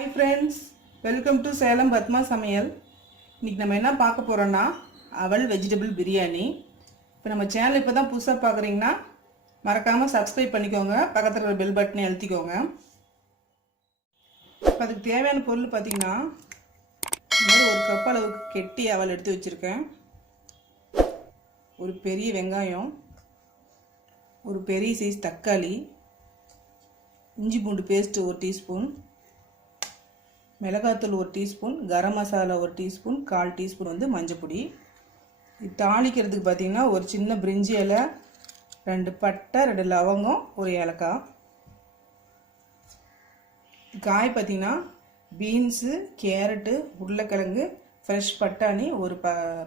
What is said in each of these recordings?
Hi friends, welcome to Salem Padma சமையல். இன்னைக்கு நம்ம என்ன பார்க்க போறோம்னா அவல் வெஜிடபிள் பிரியாணி. இப்போ நம்ம சேனல் இப்போதான் புதுசா பார்க்குறீங்கன்னா மறக்காம சப்ஸ்கிரைப் பண்ணிக்கோங்க. பக்கத்துல இருக்கிற பெல் பட்டனை அழுத்திக்கோங்க. அதுக்கு தேவையான பொருள் பார்த்தீங்கன்னா ஒரு கப் அளவுக்கு கெட்டி அவல் எடுத்து வச்சிருக்கேன். ஒரு பெரிய வெங்காயம், ஒரு பெரிய சைஸ் தக்காளி, இஞ்சி பூண்டு பேஸ்ட் 1 டீஸ்பூன், மிளகாத்தூள் 1 teaspoon, garam masala 1 teaspoon, 1/4 teaspoon வந்து மஞ்சப்பொடி. இது தாளிக்கிறதுக்கு பார்த்தீங்கன்னா ஒரு சின்ன பிரிஞ்சி இலை, 2 பட்டை, 2 லவங்கம், 1 ஏலக்காய். காய் பார்த்தீங்கன்னா பீன்ஸு, கேரட்டு, உருளைக்கிழங்கு, ஃப்ரெஷ் பட்டாணி, ஒரு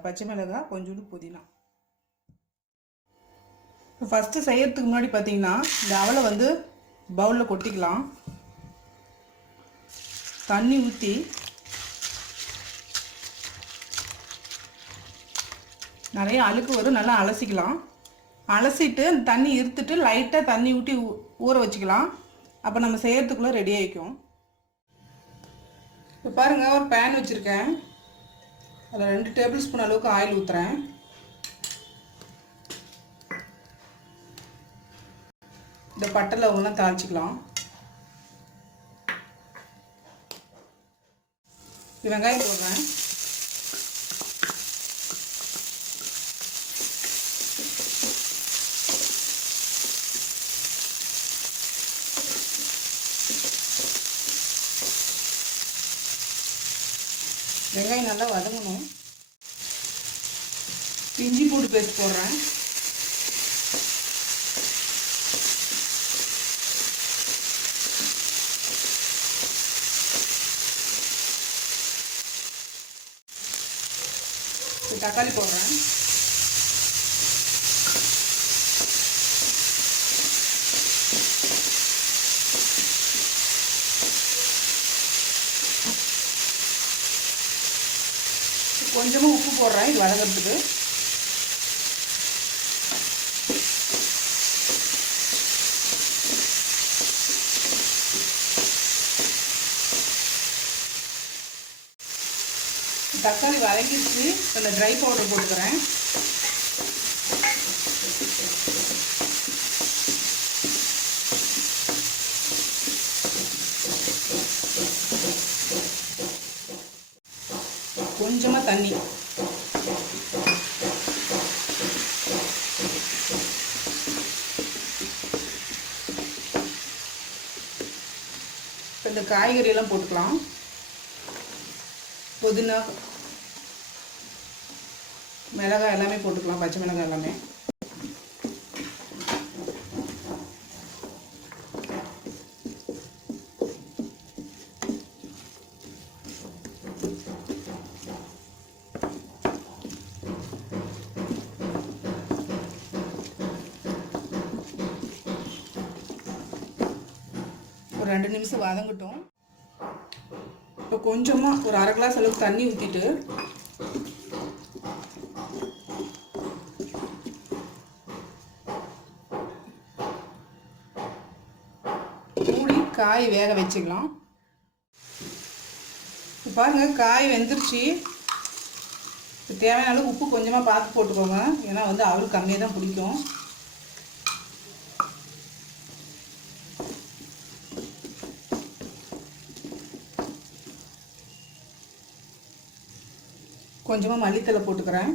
பச்சை மிளகாய், கொஞ்சோண்டு புதினா. இப்போ ஃபஸ்ட்டு செய்யறதுக்கு முன்னாடி பார்த்தீங்கன்னா இந்த அவலை வந்து பவுலில் கொட்டிக்கலாம். தண்ணி ஊற்றி நிறைய அழுக்கு வரும், நல்லா அலசிக்கலாம். அலசிட்டு அந்த தண்ணி இருத்துட்டு லைட்டாக தண்ணி ஊற்றி ஊற வச்சுக்கலாம். அப்போ நம்ம செய்யறதுக்குள்ளே ரெடி ஆகிக்கும். இப்போ பாருங்கள், ஒரு பேன் வச்சுருக்கேன். அதில் 2 டேபிள் ஸ்பூன் அளவுக்கு ஆயில் ஊற்றுறேன். இந்த பட்டை லவங்கெல்லாம் தாளிச்சிக்கலாம். வெங்காயம் போடுறேன். வெங்காயம் நல்லா வதங்கணும். இஞ்சி பூண்டு பேஸ்ட் போடுறேன். தக்காளி போடுறேன். கொஞ்சமாக உப்பு போடுறேன் இது வதங்கிறதுக்கு. தக்காளி வதங்கிடுச்சு. இந்த ட்ரை பவுடர் போட்டுக்கிறேன். கொஞ்சமாக தண்ணி. இந்த காய்கறியெல்லாம் போட்டுக்கலாம். புதினா, மிளகாய் எல்லாமே போட்டுக்கலாம், பச்சை மிளகாய் எல்லாமே. ஒரு 2 நிமிஷம் வதங்கட்டும். இப்போ கொஞ்சமாக ஒரு 1/2 கிளாஸ் அளவுக்கு தண்ணி ஊற்றிட்டு மூடி காய் வேக வச்சுக்கலாம். பாருங்க, காய் வெந்துருச்சு. தேவையான அளவு உப்பு கொஞ்சமாக பார்த்து போட்டுக்கோங்க. ஏன்னா வந்து அவளுக்கு கம்மியாக தான் பிடிக்கும். கொஞ்சமாக மல்லித்தலை போட்டுக்கிறேன்.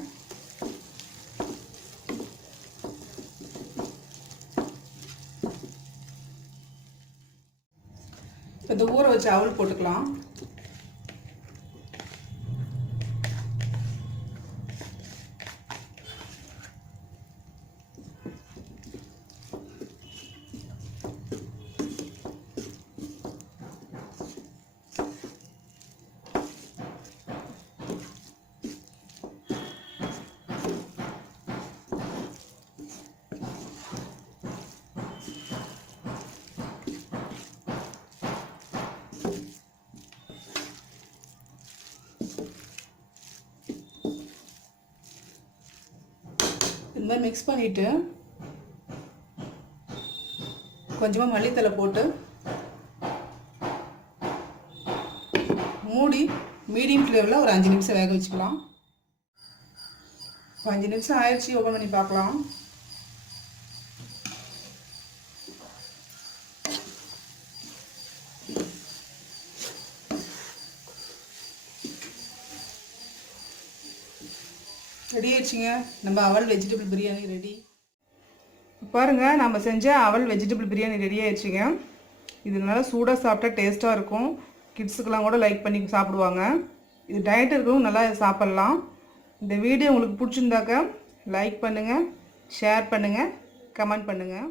இந்த ஊற வச்ச அவல் போட்டுக்கலாம். இந்த மாதிரி மிக்ஸ் பண்ணிவிட்டு கொஞ்சமாக மல்லித்தலை போட்டு மூடி மீடியம் ஃப்ளேமில் ஒரு 5 நிமிஷம் வேக வச்சுக்கலாம். 5 நிமிஷம் ஆயிடுச்சு, ஓப்பன் பண்ணி பார்க்கலாம். ரெடி ஆயிடுச்சுங்க, நம்ம அவல் வெஜிடபிள் பிரியாணி ரெடி. பாருங்கள், நம்ம செஞ்ச அவல் வெஜிடபிள் பிரியாணி ரெடி ஆயிடுச்சுங்க. இது நல்லா சூடாக சாப்பிட்டா டேஸ்ட்டாக இருக்கும். கிட்ஸுக்கெல்லாம் கூட லைக் பண்ணி சாப்பிடுவாங்க. இது டயட் இருக்கவும் நல்லா சாப்பிட்லாம். இந்த வீடியோ உங்களுக்கு பிடிச்சிருந்தாக்க லைக் பண்ணுங்கள், ஷேர் பண்ணுங்கள், கமெண்ட் பண்ணுங்கள்.